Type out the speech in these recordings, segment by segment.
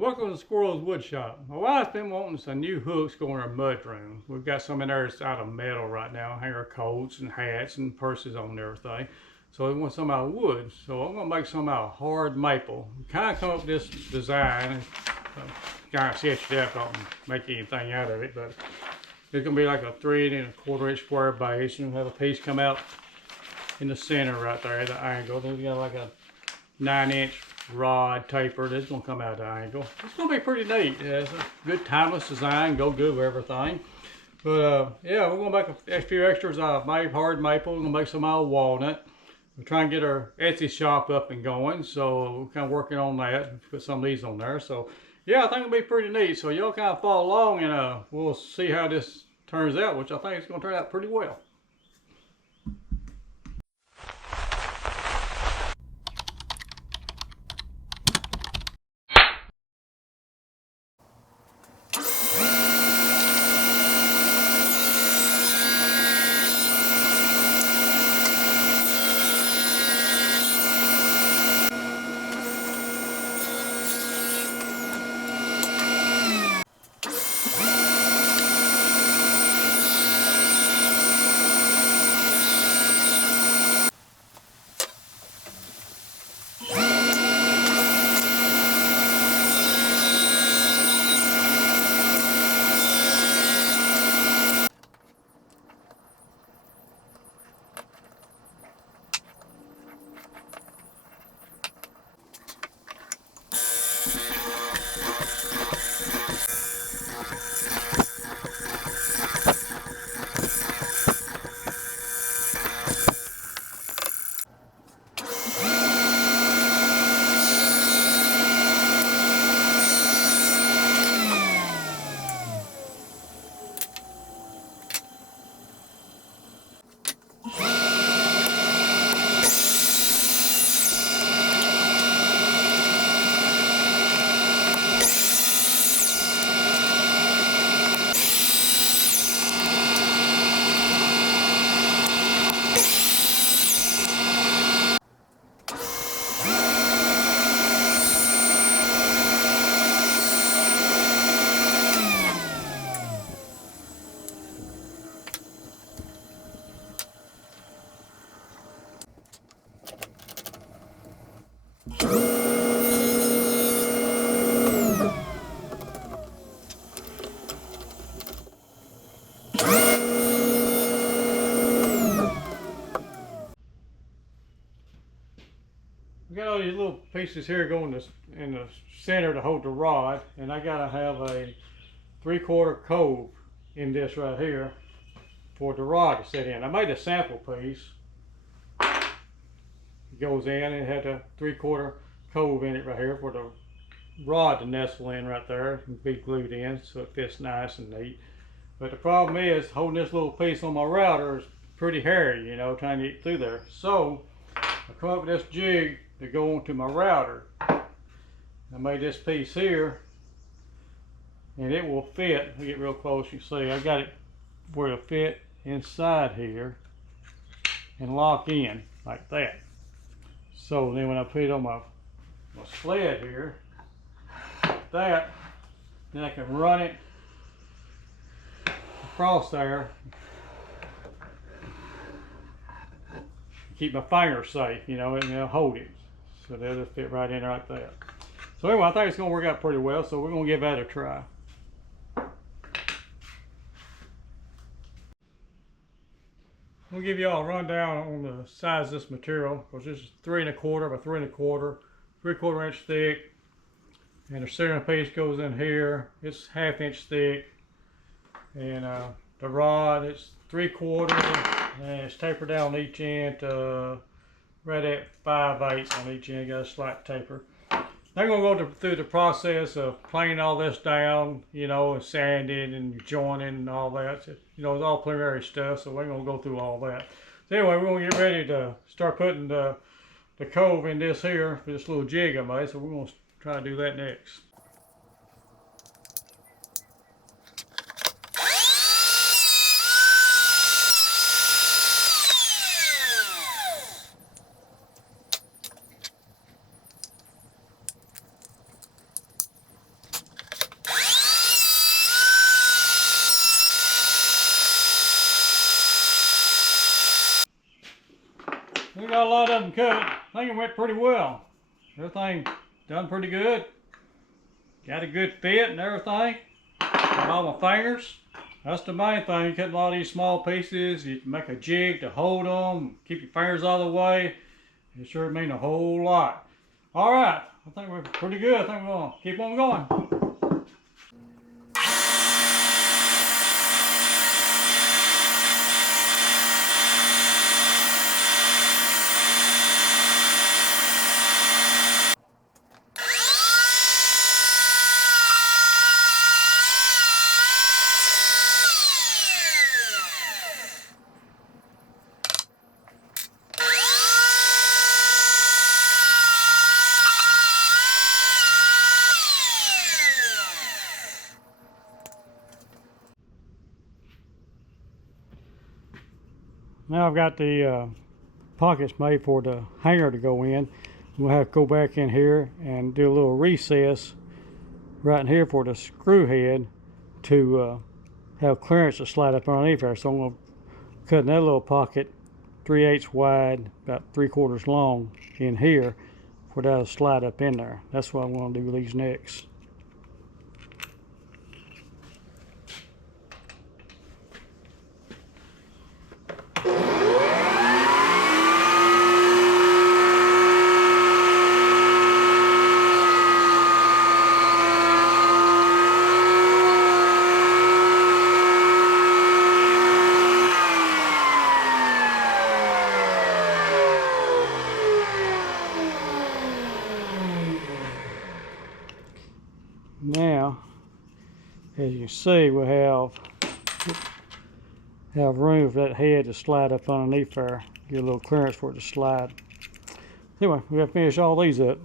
Welcome to Squirrel's Wood Shop. My wife's been wanting some new hooks going in our mud room. We've got some in there that's out of metal right now, hang our coats and hats and purses on and everything. So we want some out of wood. So I'm gonna make some out of hard maple. We kind of come up with this design. Kind of sketched it out, don't make anything out of it, but it's gonna be like a 3 1/4 inch square base, and we'll have a piece come out in the center right there at the angle. Then we got like a 9-inch rod taper that's gonna come out at the angle. It's gonna be pretty neat. Yeah, it's a good timeless design, go good with everything. But yeah, we're gonna make a few extras out of hard maple. We're gonna make some out of walnut. We're trying to get our Etsy shop up and going, so we're kind of working on that. Put some of these on there. So yeah, I think it'll be pretty neat. So y'all kind of follow along, and we'll see how this turns out, which I think it's gonna turn out pretty well. We got all these little pieces here going in the center to hold the rod, and I gotta have a 3/4 cove in this right here for the rod to sit in. I made a sample piece. It goes in and it had a 3/4 cove in it right here for the rod to nestle in right there and be glued in so it fits nice and neat. But the problem is holding this little piece on my router is pretty hairy, you know, trying to get through there. So I come up with this jig to go onto my router. I made this piece here and it will fit. Let me get real close, you see I got it where it'll fit inside here and lock in like that. So then when I put it on my sled here, like that, then I can run it across there, keep my fingers safe, you know, and they'll hold it. So they'll just fit right in like that. So anyway, I think it's gonna work out pretty well, so we're gonna give that a try. I'll give you all a rundown on the size of this material, because this is 3 1/4 by 3 1/4, 3/4 inch thick, and the center piece goes in here. It's 1/2 inch thick, and the rod is 3/4, and it's tapered down each end to right at 5/8 on each end. Got a slight taper. I'm going to go through the process of planing all this down, you know, and sanding and joining and all that. So, you know, it's all preliminary stuff, so we're going to go through all that. So anyway, we're going to get ready to start putting the cove in this here for this little jig I made. So we're going to try to do that next. a lot of them cut. I think it went pretty well. Everything done pretty good. Got a good fit and everything. Got all my fingers. That's the main thing. Cutting a lot of these small pieces. You can make a jig to hold them. Keep your fingers out of the way. It sure means a whole lot. All right. I think we're pretty good. I think we're going to keep on going. Now I've got the pockets made for the hanger to go in. We'll have to go back in here and do a little recess right in here for the screw head to have clearance to slide up underneath there. So I'm going to cut in that little pocket 3/8 wide, about 3/4 long in here for that to slide up in there. That's what I'm going to do with these next. Now, as you see, we have room for that head to slide up underneath there. Get a little clearance for it to slide. Anyway, we got to finish all these up.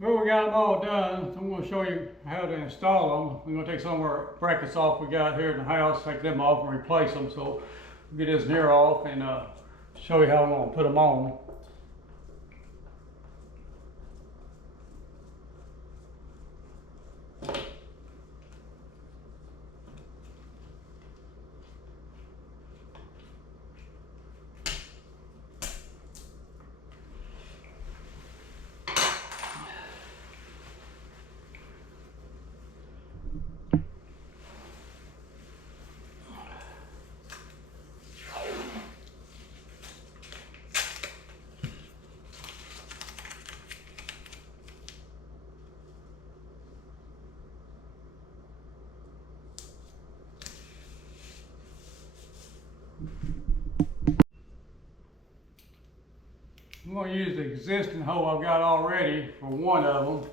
Well, we got them all done. I'm going to show you how to install them. We're going to take some of our brackets off we got here in the house, take them off and replace them. So get this mirror off and show you how I'm gonna put them on. I'm going to use the existing hole I've got already for one of them.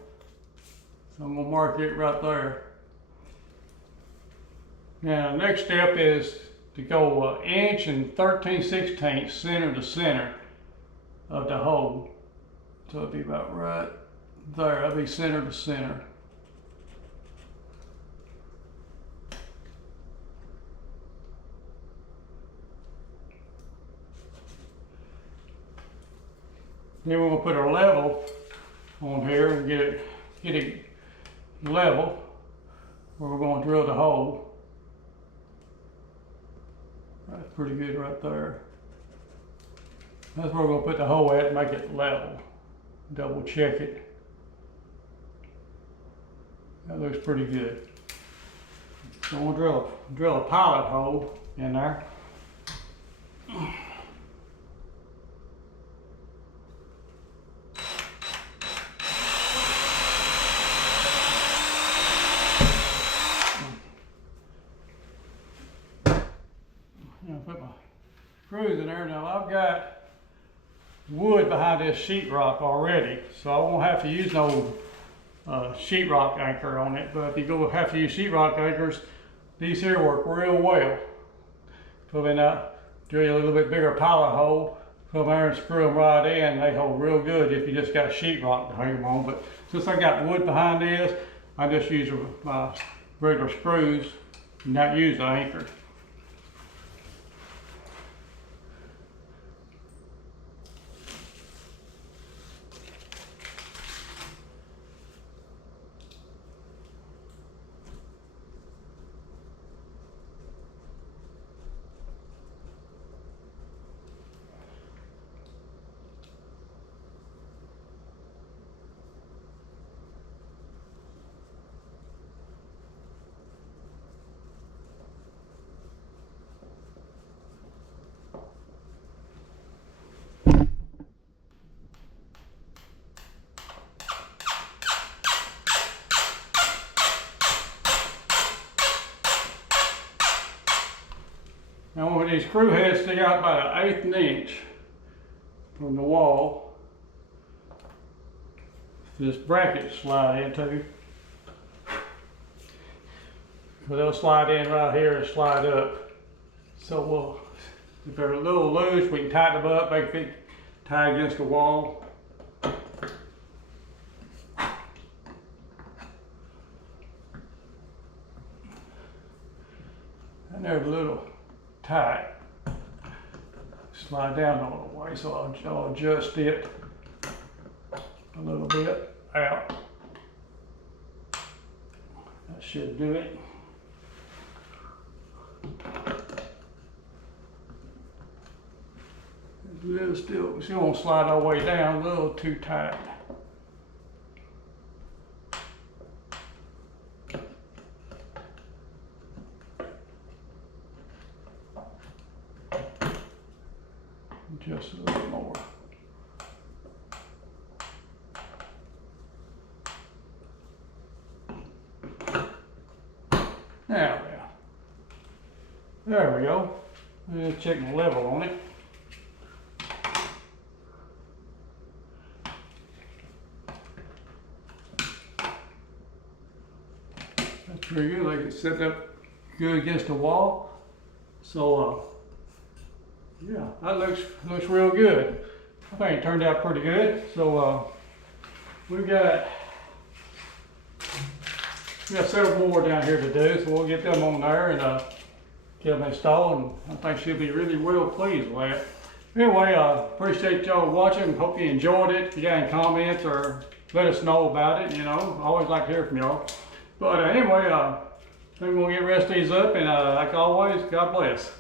So I'm going to mark it right there. Now the next step is to go 1 inch and 13/16 center to center of the hole. So it'll be about right there. That'll be center to center. Then we're going to put our level on here and get it level where we're going to drill the hole. That's pretty good right there. That's where we're going to put the hole at and make it level. Double check it. That looks pretty good. So we'll drill a pilot hole in there. Put my screws in there. Now I've got wood behind this sheetrock already, so I won't have to use no sheetrock anchor on it. But if you go have to use sheetrock anchors, these here work real well. Put them in, drill a little bit bigger pilot hole, put them there and screw them right in. They hold real good if you just got sheetrock to hang them on. But since I got wood behind this, I just use my regular screws and not use the anchor. Now when these screw heads stick out about 1/8 inch from the wall, this bracket slide into, because they'll slide in right here and slide up. So if they're a little loose, we can tighten them up, make it tie against the wall. And they're a little tight. Slide down all the way, so I'll adjust it a little bit out. That should do it. Still gonna slide all the way down, a little too tight. Just a little more. Now, there we go. Let's check the level on it. That's pretty good. Like it's set up good against the wall. So, yeah, that looks real good. I think it turned out pretty good. So we've got several more down here to do, so we'll get them on there and get them installed, and I think she'll be really well pleased with that. Anyway, appreciate y'all watching. Hope you enjoyed it. If you got any comments or let us know about it, you know. I always like to hear from y'all. But anyway, I think we'll get the rest of these up, and like always, God bless.